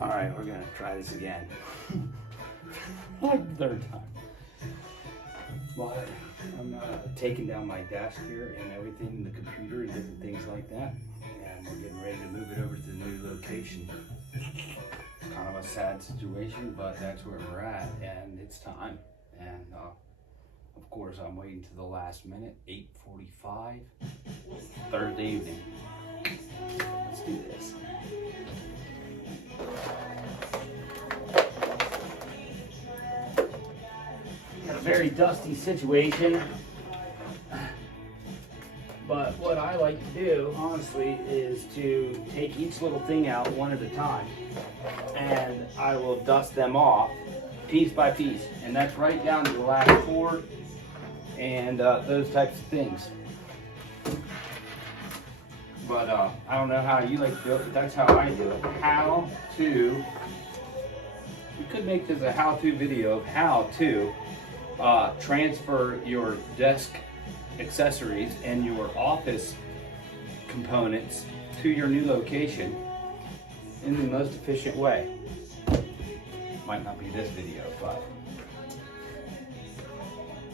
All right, we're gonna try this again. Like the third time. But I'm taking down my desk here and everything, the computer and different things like that. And we're getting ready to move it over to the new location. Kind of a sad situation, but that's where we're at, and it's time. And of course, I'm waiting to the last minute, 8:45, Thursday evening. Let's do this. Got a very dusty situation, but what I like to do, honestly, is to take each little thing out one at a time, and I will dust them off piece by piece, and that's right down to the last cord and those types of things. But I don't know how you like to do it, but that's how I do it. How to, we could make this a how-to video of how to transfer your desk accessories and your office components to your new location in the most efficient way. Might not be this video, but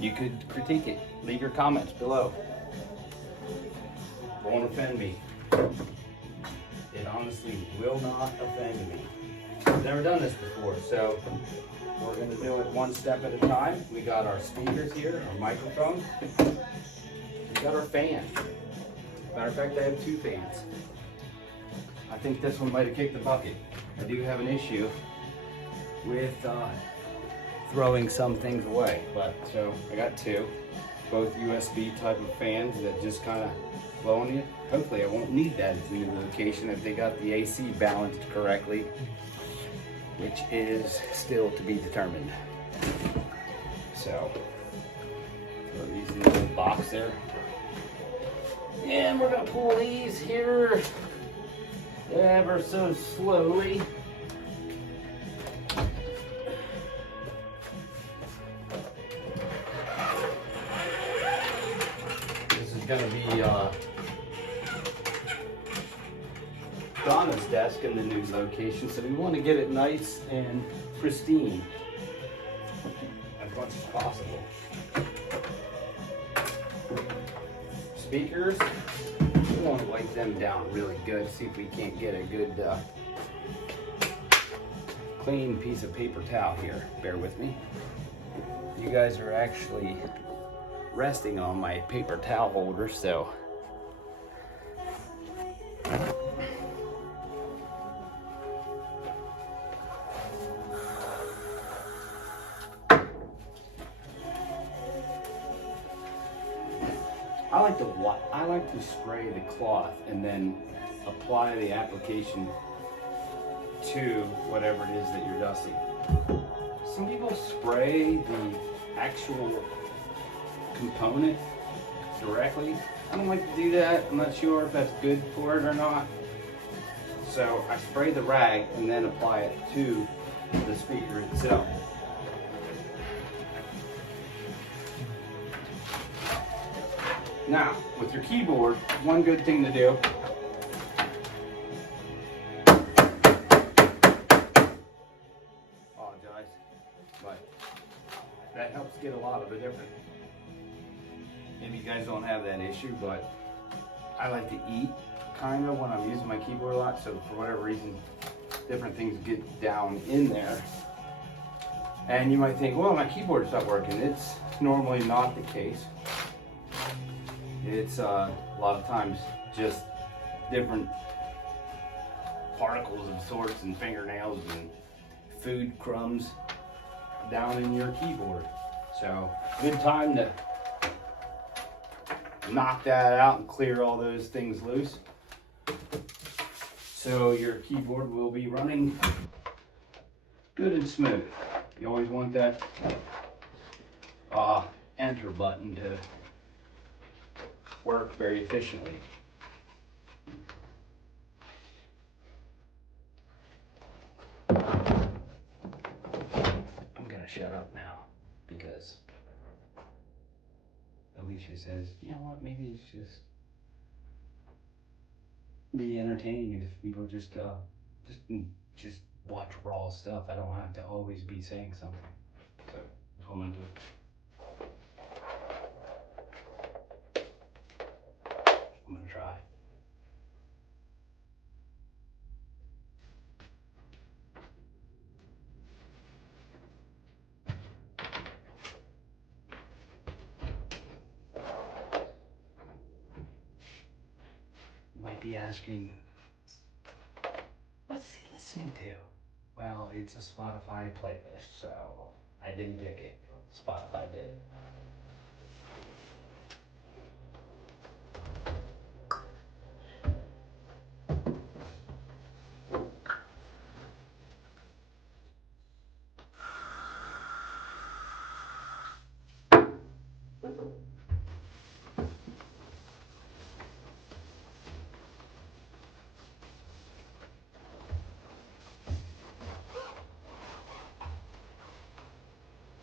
you could critique it. Leave your comments below. Won't offend me. It honestly will not offend me. I've never done this before, so we're going to do it one step at a time. We got our speakers here, our microphone. We got our fan. Matter of fact, I have 2 fans. I think this one might have kicked the bucket. I do have an issue with throwing some things away, but so I got 2, both USB type of fans that just kind of blow on you. Hopefully I won't need that at the new location if they got the AC balanced correctly, which is still to be determined. So throw these in the little box there, and we're gonna pull these here ever so slowly. This is gonna be Donna's desk in the new location, so we want to get it nice and pristine as much as possible. Speakers, we want to wipe them down really good, see if we can't get a good clean piece of paper towel here. Bear with me. You guys are actually resting on my paper towel holder, so I like to spray the cloth and then apply the application to whatever it is that you're dusting. Some people spray the actual component directly. I don't like to do that. I'm not sure if that's good for it or not. So I spray the rag and then apply it to the speaker itself. Now, with your keyboard, one good thing to do, apologize, but that helps get a lot of the different. Maybe you guys don't have that issue, but I like to eat kind of when I'm using my keyboard a lot, so for whatever reason, different things get down in there. And you might think, well, my keyboard's not working. It's normally not the case. It's a lot of times just different particles of sorts and fingernails and food crumbs down in your keyboard. So good time to knock that out and clear all those things loose. So your keyboard will be running good and smooth. You always want that enter button to work very efficiently. I'm gonna shut up now because Alicia says, you know what, maybe it's just be entertaining if people just watch raw stuff. I don't have to always be saying something. So that's what I'm gonna do. I'm gonna try. You might be asking, what's he listening to? Well, it's a Spotify playlist, so I didn't pick it. Spotify did.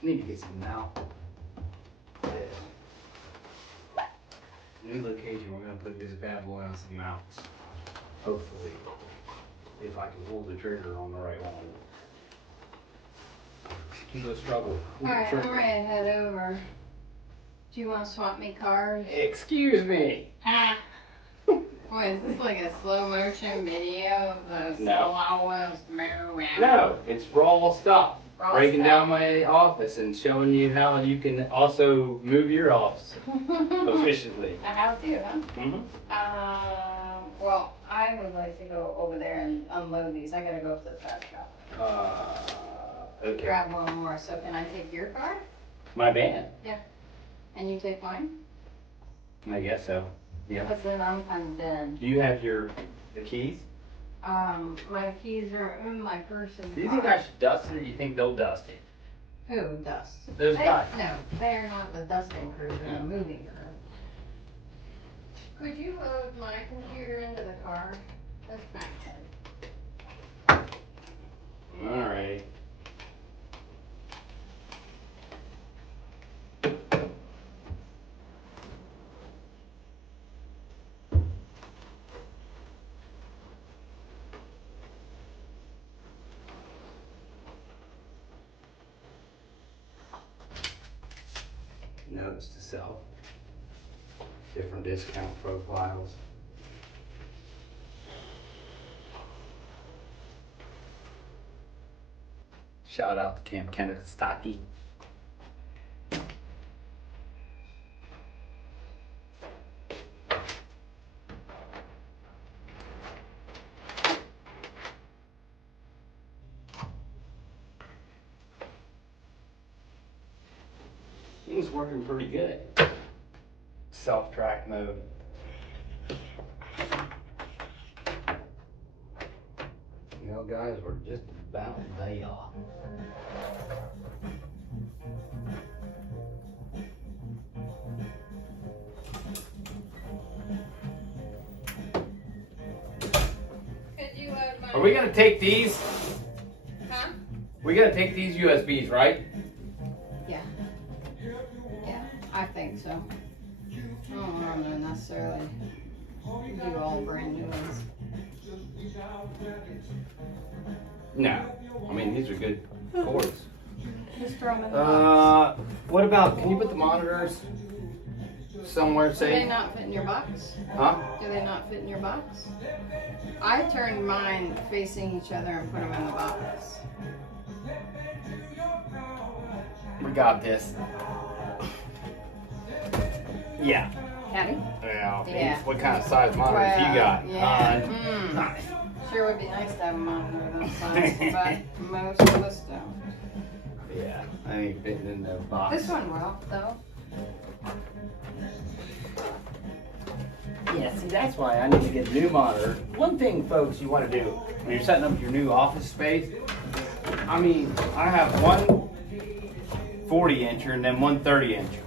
Need to get some now. New location, we're gonna put this bad boy on some mounts. Hopefully, if I can pull the trigger on the right one. No struggle. Alright, I'm ready to head over. Do you want to swap me cars? Excuse me. What, is this like a slow motion video of the slowest moving? No, it's raw stuff. Raw Breaking stuff. down my office and showing you how you can also move your office efficiently. I have to, huh? Mm-hmm. Well, I would like to go over there and unload these. I gotta go to the fab shop. Okay. Grab one more. So can I take your car? My van. Yeah. And you take mine? I guess so. Yeah. But then I'm kind of dead. Do you have the keys? My keys are in my purse and Do you think I should dust it, or do you think they'll dust it? Who dust? Those guys. No, they're not the dusting crew, they're the moving crew. Could you load my computer into the car? That's not good. Alright. Notes to self. Different discount profiles. Shout out to Camp Kennestocky. Things working pretty good. Self-track mode. You know, guys, we're just about there. Could you load my... Are we gonna take these? Huh? We're gonna take these USBs, right? Yeah. Yeah, I think so. I don't want to necessarily do all brand new ones. No. I mean, these are good cords. Just throw them in the box. What about, can you put the monitors somewhere Do they safe? not fit in your box? Huh? Do they not fit in your box? I turned mine facing each other and put them in the box. We got this. Yeah. Heavy? Yeah. Yeah. What kind of size monitors you got? Yeah. Sure would be nice to have a monitor that size, but most of us don't. Yeah. I ain't fitting in the box. This one will, though. Yeah, see, that's why I need to get a new monitor. One thing, folks, you want to do when you're setting up your new office space, I mean, I have one 40-incher and then one 30-incher.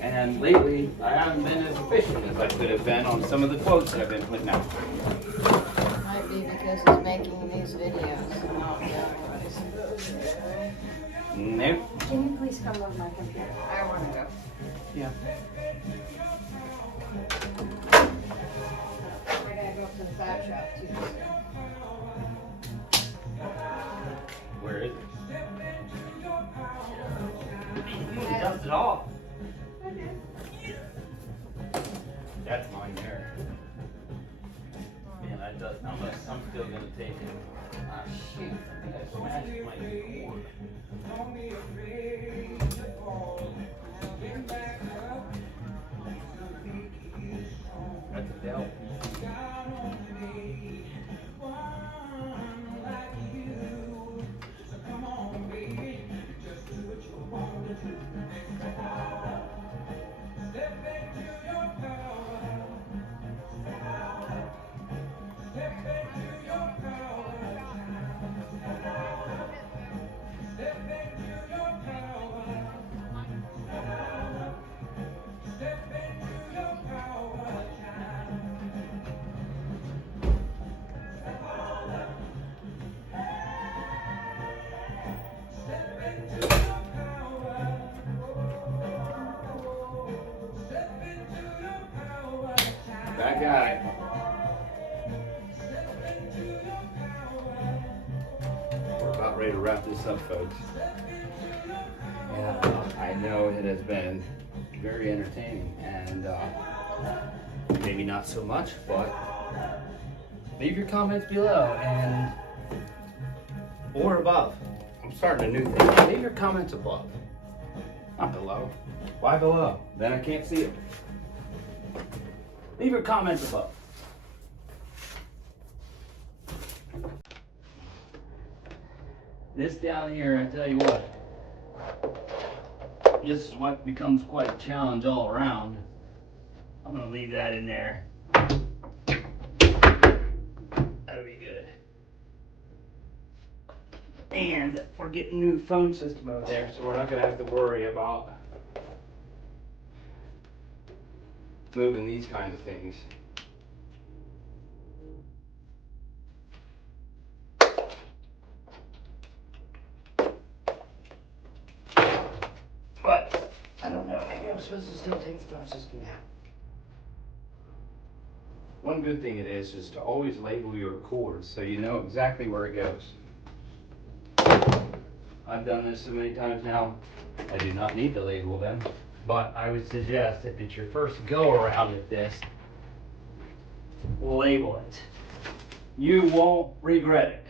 And lately, I haven't been as efficient as I could have been on some of the quotes that I've been putting out. Might be because he's making these videos and not doing what he's supposed to. Nope. Can you please come on my computer? I want to go. Yeah. I gotta go to the fab shop too. So. I'm still gonna take it. Ah, shoot. I think I smashed my cord. That's a Dell. Back at it. We're about ready to wrap this up, folks. Yeah, I know it has been very entertaining, and maybe not so much, but leave your comments below and or above. I'm starting a new thing. Leave your comments above, not below. Why below? Then I can't see it. Leave your comments above. This down here, I tell you what, this is what becomes quite a challenge all around. I'm gonna leave that in there. That'll be good. And we're getting a new phone system over there, so we're not gonna have to worry about moving these kinds of things. But I don't know, maybe I'm supposed to still take the phone system out. One good thing it is to always label your cords so you know exactly where it goes. I've done this so many times now, I do not need to label them, but I would suggest if it's your first go around with this, label it. You won't regret it.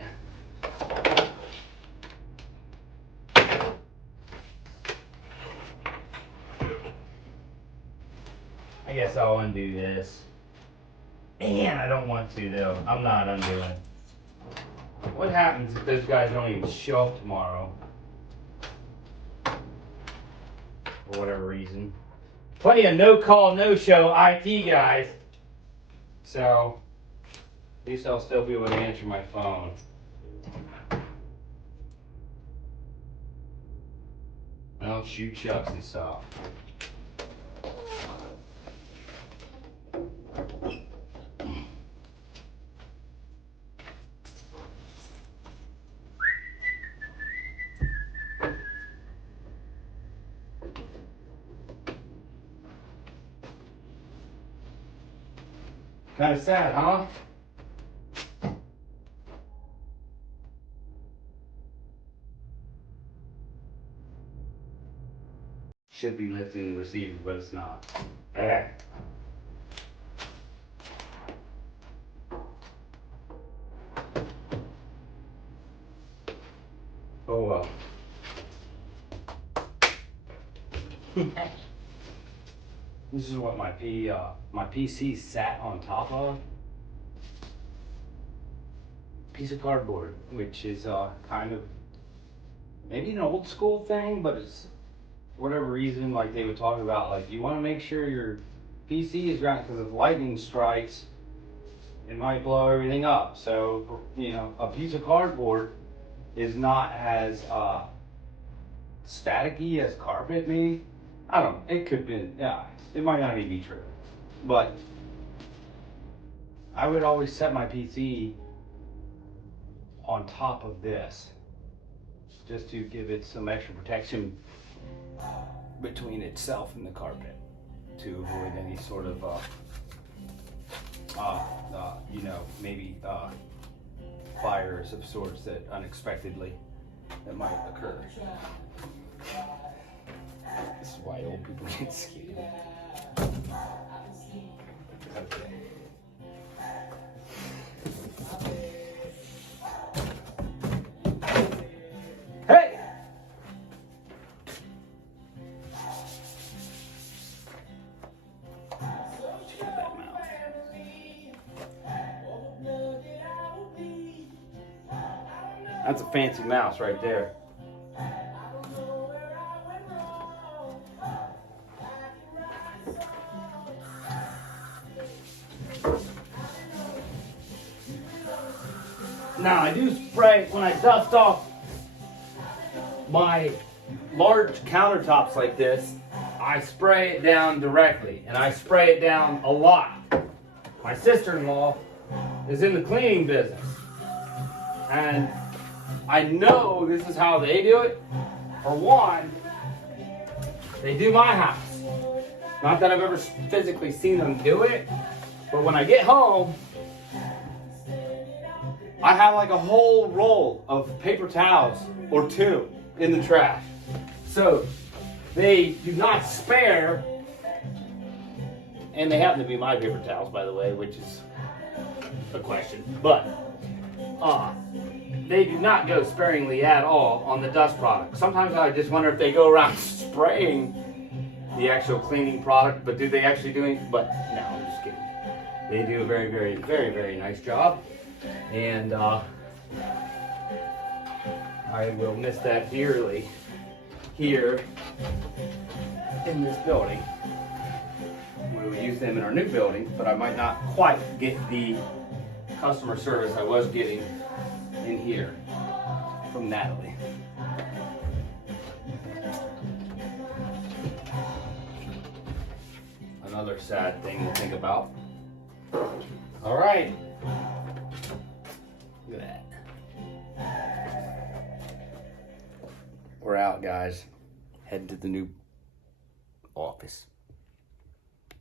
I guess I'll undo this. Man, I don't want to though. I'm not undoing. What happens if those guys don't even show up tomorrow? For whatever reason. Plenty of no call, no show IT guys. So, at least I'll still be able to answer my phone. Well, shoot shucks and stuff. Kind of sad, huh? Should be lifting the receiver, but it's not. Oh well. This is what my PC sat on top of. Piece of cardboard, which is kind of maybe an old school thing, but it's for whatever reason, like they would talk about, like you want to make sure your PC is grounded because if lightning strikes, it might blow everything up. So you know, a piece of cardboard is not as staticky as carpet, maybe. I don't know. It could be, yeah. It might not even be true, but I would always set my PC on top of this just to give it some extra protection between itself and the carpet to avoid any sort of you know, maybe fires of sorts that unexpectedly that might occur. This is why old people get scared. Okay. That's a fancy mouse right there. Now I do spray when I dust off my large countertops like this. I spray it down directly, and I spray it down a lot. My sister-in-law is in the cleaning business, and I know this is how they do it. For one, they do my house. Not that I've ever physically seen them do it, but when I get home, I have like a whole roll of paper towels or two in the trash. So they do not spare, and they happen to be my paper towels, by the way, which is a question. But they do not go sparingly at all on the dust product. Sometimes I just wonder if they go around spraying the actual cleaning product, but do they actually do it? But no, I'm just kidding. They do a very, very, very, very nice job, and I will miss that dearly here in this building. We will use them in our new building, but I might not quite get the customer service I was getting in here from Natalie. Another sad thing to think about. All right. Look at that. We're out, guys. Heading to the new office.